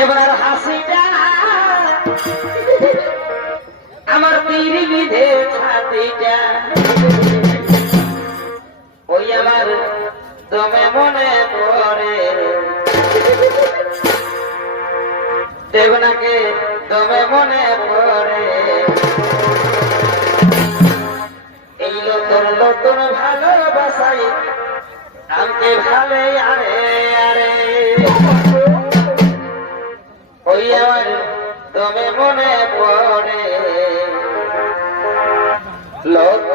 এবার হাসিটা আমার তীর বিধে ছাতিটা ওই আমার দমে মনে পড়ে দেবনাকে দমে মনে পড়ে। এই নতুন নতুন ভালোবাসাই আমাকে ভালে আরে আরে তুমি মনে পড়ে। লোক